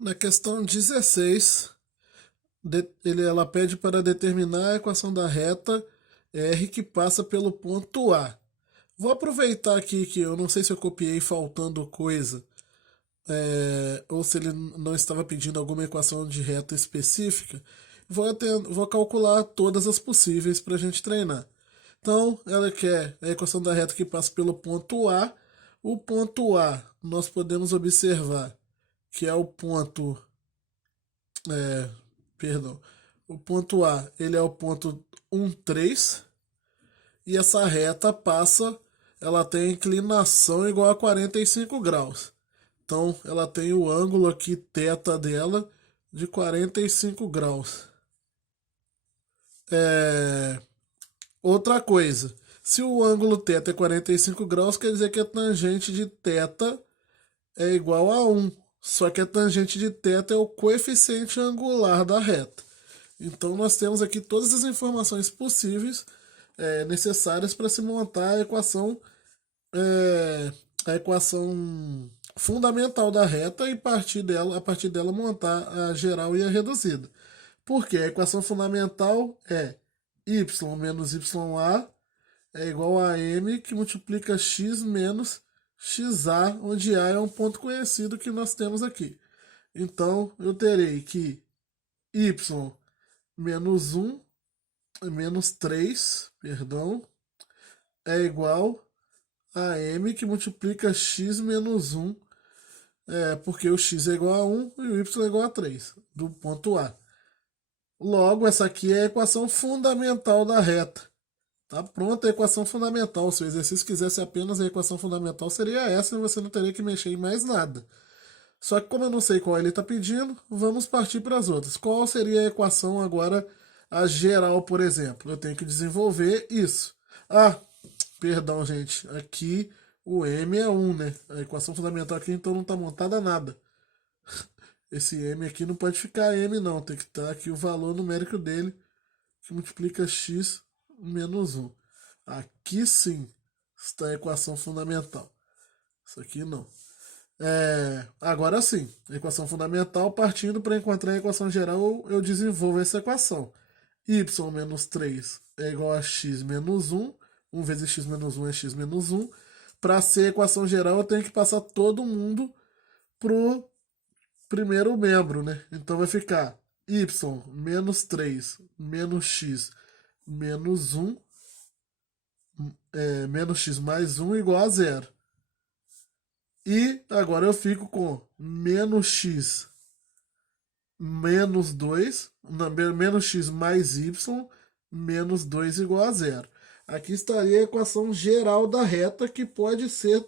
Na questão 16, ela pede para determinar a equação da reta R que passa pelo ponto A. Vou aproveitar aqui que eu não sei se eu copiei faltando coisa, ou se ele não estava pedindo alguma equação de reta específica. Vou calcular todas as possíveis para a gente treinar. Então, ela quer a equação da reta que passa pelo ponto A. O ponto A, nós podemos observar que é o ponto, é, perdão, o ponto A, ele é o ponto 1,3, e essa reta passa, ela tem inclinação igual a 45 graus. Então, ela tem o ângulo aqui, θ dela, de 45 graus. É... Outra coisa, se o ângulo θ é 45 graus, quer dizer que a tangente de θ é igual a 1. Só que a tangente de θ é o coeficiente angular da reta. Então nós temos aqui todas as informações possíveis necessárias para se montar é, a equação fundamental da reta e a partir dela montar a geral e a reduzida. Porque a equação fundamental é y menos ya é igual a m que multiplica x menos xa, onde a é um ponto conhecido que nós temos aqui. Então eu terei que y menos 1, menos 3, perdão, é igual a m que multiplica x menos 1, porque o x é igual a 1 e o y é igual a 3, do ponto A. Logo, essa aqui é a equação fundamental da reta. Tá pronta a equação fundamental. Se o exercício quisesse apenas a equação fundamental, seria essa e você não teria que mexer em mais nada. Só que como eu não sei qual ele está pedindo, vamos partir para as outras. Qual seria a equação agora, a geral, por exemplo? Eu tenho que desenvolver isso. Ah, perdão, gente. Aqui o m é 1, né? A equação fundamental aqui então não está montada nada. Esse m aqui não pode ficar m não, tem que estar aqui o valor numérico dele, que multiplica x menos 1. Aqui sim está a equação fundamental. Isso aqui não. Agora sim, a equação fundamental, partindo para encontrar a equação geral, eu desenvolvo essa equação. Y menos 3 é igual a x menos 1. 1 vezes x menos 1 é x menos 1. Para ser a equação geral, eu tenho que passar todo mundo pro primeiro membro, né? Então vai ficar y menos 3 menos x menos 1, menos x mais 1 igual a zero. E agora eu fico com menos x menos 2, não, menos x mais y menos 2 igual a zero. Aqui estaria a equação geral da reta, que pode ser,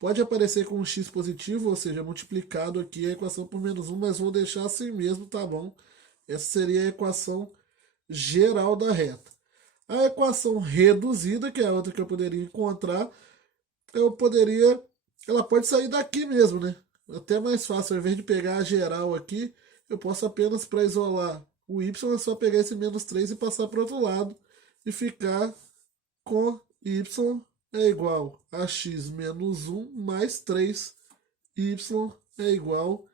pode aparecer com um x positivo, ou seja, multiplicado aqui a equação por menos 1, mas vou deixar assim mesmo, tá bom? Essa seria a equação geral da reta. A equação reduzida, que é a outra que eu poderia encontrar, eu poderia, ela pode sair daqui mesmo, né? Até mais fácil, ao invés de pegar a geral aqui, eu posso apenas, para isolar o y, é só pegar esse menos 3 e passar para o outro lado e ficar com y é igual a x menos 1 mais 3. Y é igual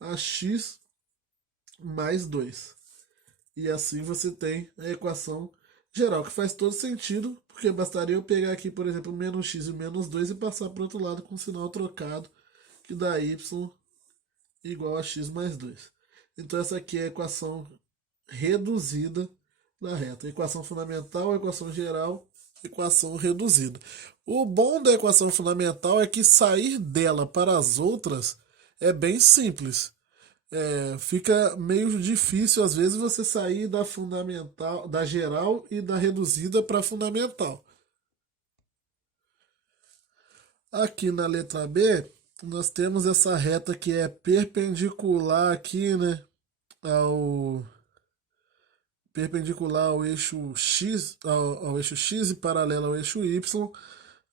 a x mais 2. E assim você tem a equação geral, que faz todo sentido, porque bastaria eu pegar aqui, por exemplo, menos x e menos 2 e passar para o outro lado com o sinal trocado, que dá y igual a x mais 2. Então essa aqui é a equação reduzida da reta. Equação fundamental, equação geral, equação reduzida. O bom da equação fundamental é que sair dela para as outras é bem simples. Fica meio difícil às vezes você sair da fundamental, da geral e da reduzida para fundamental. Aqui na letra B, nós temos essa reta que é perpendicular aqui, né, ao ao eixo x, ao eixo x e paralela ao eixo y.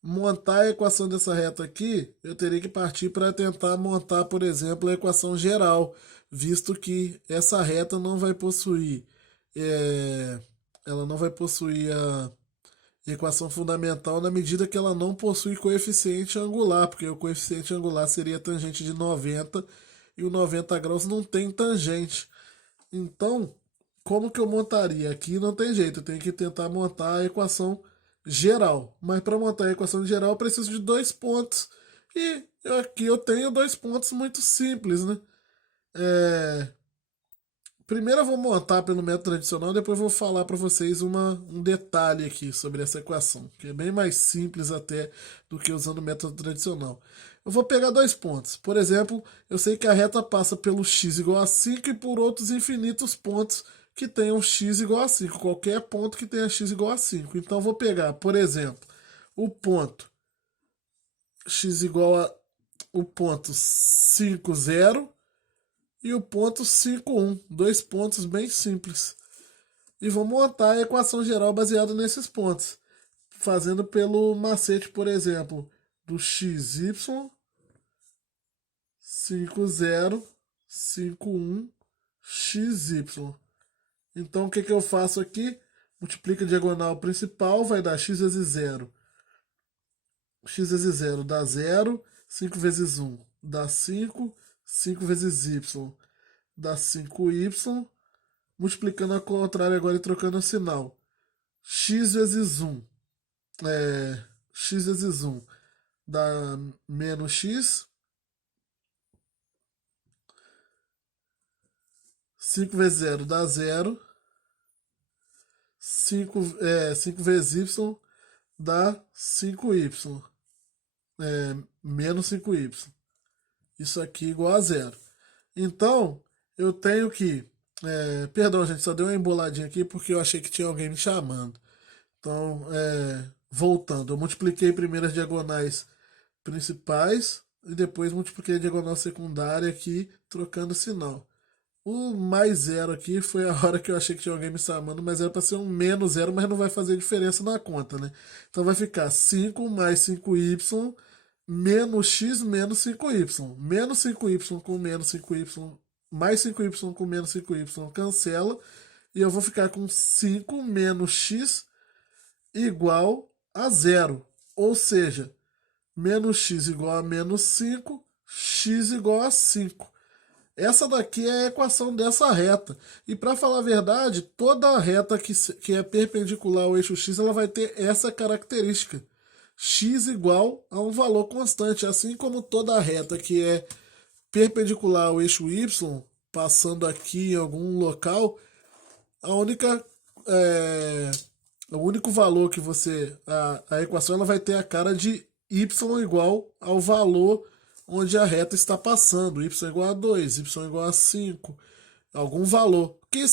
Montar a equação dessa reta aqui, eu teria que partir para tentar montar, por exemplo, a equação geral, visto que essa reta não vai possuir, é, ela não vai possuir a equação fundamental na medida que ela não possui coeficiente angular, porque o coeficiente angular seria a tangente de 90 e o 90 graus não tem tangente. Então, como que eu montaria? Aqui não tem jeito, eu tenho que tentar montar a equação geral. Mas para montar a equação geral eu preciso de dois pontos. E aqui eu tenho dois pontos muito simples, né? É, primeiro eu vou montar pelo método tradicional, depois eu vou falar para vocês um detalhe aqui sobre essa equação, que é bem mais simples até do que usando o método tradicional. Eu vou pegar dois pontos. Por exemplo, eu sei que a reta passa pelo x igual a 5 e por outros infinitos pontos que tenham x igual a 5. Qualquer ponto que tenha x igual a 5. Então eu vou pegar, por exemplo, o ponto x igual a o ponto 5, 0 e o ponto 5, 1. Dois pontos bem simples. E vou montar a equação geral baseada nesses pontos. Fazendo pelo macete, por exemplo, do xy 5, 0, 5, 1, xy. Então o que, que eu faço aqui? Multiplica a diagonal principal, vai dar x vezes 0. X vezes 0 dá 0, 5 vezes 1 dá 5, 5 vezes y dá 5y, multiplicando ao contrário agora e trocando o sinal. X vezes 1, x vezes 1 dá menos x, 5 vezes 0 dá 0, 5 vezes y dá 5y, menos 5y. Isso aqui igual a zero. Então, eu tenho que. Perdão, gente, só deu uma emboladinha aqui porque eu achei que tinha alguém me chamando. Então, voltando, eu multipliquei primeiro as diagonais principais e depois multipliquei a diagonal secundária aqui, trocando o sinal. O mais zero aqui foi a hora que eu achei que tinha alguém me chamando, mas era para ser um menos zero, mas não vai fazer diferença na conta, né? Então vai ficar 5 mais 5y menos x menos 5y. Menos 5y com menos 5y mais 5y com menos 5y cancela. E eu vou ficar com 5 menos x igual a zero. Ou seja, menos x igual a menos 5, x igual a 5. Essa daqui é a equação dessa reta. E para falar a verdade, toda reta que é perpendicular ao eixo x, ela vai ter essa característica. X igual a um valor constante, assim como toda reta que é perpendicular ao eixo y, passando aqui em algum local, a única o único valor que a equação ela vai ter a cara de y igual ao valor onde a reta está passando, y igual a 2, y igual a 5, algum valor, que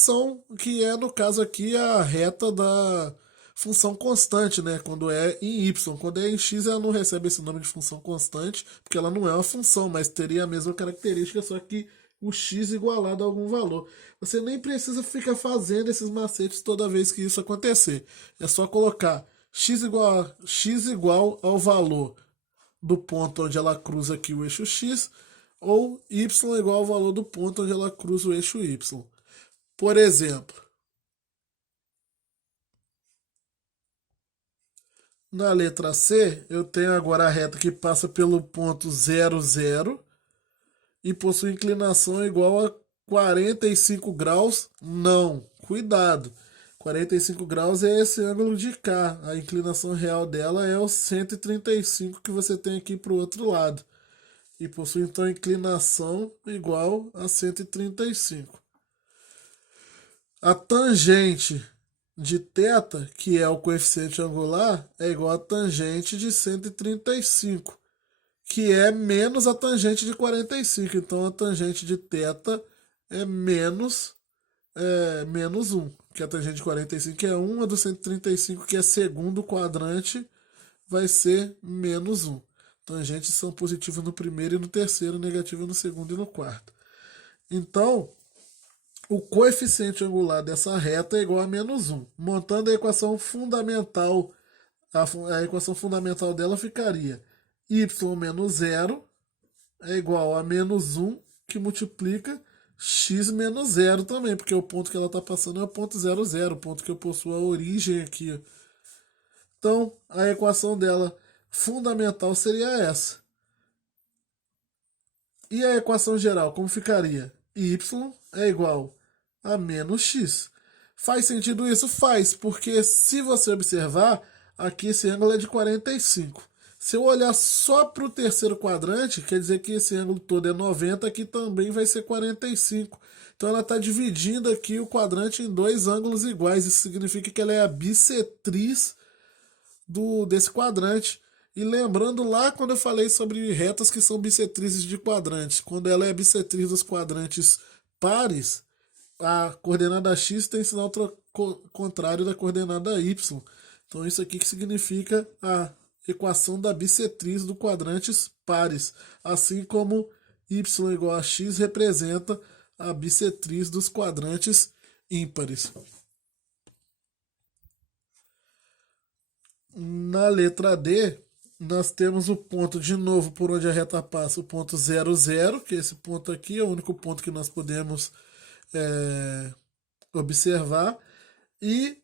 é no caso aqui a reta da função constante, né? Quando é em y, quando é em x ela não recebe esse nome de função constante, porque ela não é uma função, mas teria a mesma característica, só que o x igualado a algum valor. Você nem precisa ficar fazendo esses macetes toda vez que isso acontecer. É só colocar x igual ao valor do ponto onde ela cruza aqui o eixo x, ou y igual ao valor do ponto onde ela cruza o eixo y. Por exemplo, na letra C, eu tenho agora a reta que passa pelo ponto 0, 0 e possui inclinação igual a 45 graus. Não, cuidado. 45 graus é esse ângulo de cá. A inclinação real dela é o 135 que você tem aqui para o outro lado. E possui então inclinação igual a 135. A tangente de θ, que é o coeficiente angular, é igual a tangente de 135, que é menos a tangente de 45. Então a tangente de θ é menos 1, que a tangente de 45 é 1, a do 135, que é segundo quadrante, vai ser menos 1. Tangentes são positivas no primeiro e no terceiro, negativas no segundo e no quarto. Então, o coeficiente angular dessa reta é igual a menos 1. Montando a equação fundamental, a equação fundamental dela ficaria y menos 0 é igual a menos 1, que multiplica x menos 0 também, porque o ponto que ela está passando é o ponto 0, 0, o ponto que eu possuo a origem aqui. Então, a equação dela fundamental seria essa. E a equação geral, como ficaria? Y é igual a menos x. Faz sentido isso? Faz, porque se você observar, aqui esse ângulo é de 45. Se eu olhar só para o terceiro quadrante, quer dizer que esse ângulo todo é 90, aqui também vai ser 45. Então ela está dividindo aqui o quadrante em dois ângulos iguais. Isso significa que ela é a bissetriz desse quadrante. E lembrando lá quando eu falei sobre retas que são bissetrizes de quadrantes, quando ela é bissetriz dos quadrantes pares, a coordenada x tem sinal contrário da coordenada y. Então isso aqui que significa a equação da bissetriz do quadrantes pares, assim como y igual a x representa a bissetriz dos quadrantes ímpares. Na letra D, nós temos o ponto de novo por onde a reta passa, o ponto 0, 0, que esse ponto aqui é o único ponto que nós podemos observar. E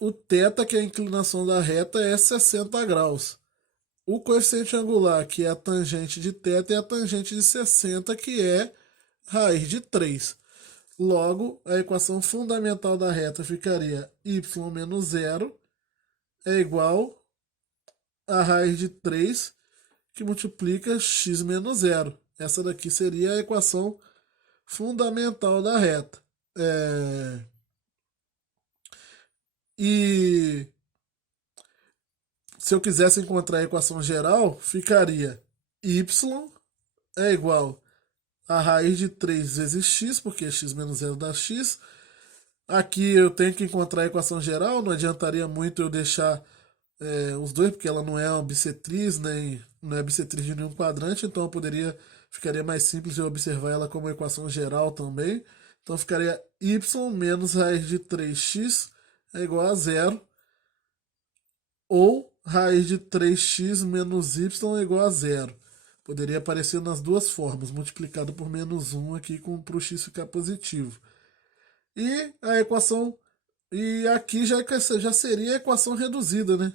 o θ, que é a inclinação da reta, é 60 graus. O coeficiente angular, que é a tangente de θ, é a tangente de 60, que é raiz de 3. Logo, a equação fundamental da reta ficaria y menos 0 é igual a raiz de 3 que multiplica x menos 0. Essa daqui seria a equação fundamental da reta. E se eu quisesse encontrar a equação geral, ficaria y é igual a raiz de 3 vezes x, porque x menos 0 dá x. Aqui eu tenho que encontrar a equação geral, não adiantaria muito eu deixar os dois, porque ela não é uma bissetriz, nem não é bissetriz de nenhum quadrante, então ficaria mais simples eu observar ela como equação geral também. Então ficaria y menos raiz de 3x é igual a 0, ou raiz de 3x menos y é igual a 0. Poderia aparecer nas duas formas, multiplicado por menos 1 aqui para o x ficar positivo. E a equação. E aqui já seria a equação reduzida, né?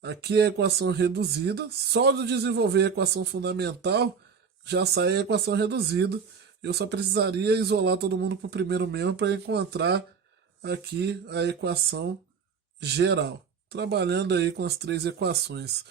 Aqui é a equação reduzida. Só de desenvolver a equação fundamental já sai a equação reduzida. Eu só precisaria isolar todo mundo para o primeiro mesmo para encontrar aqui a equação geral. Trabalhando aí com as três equações.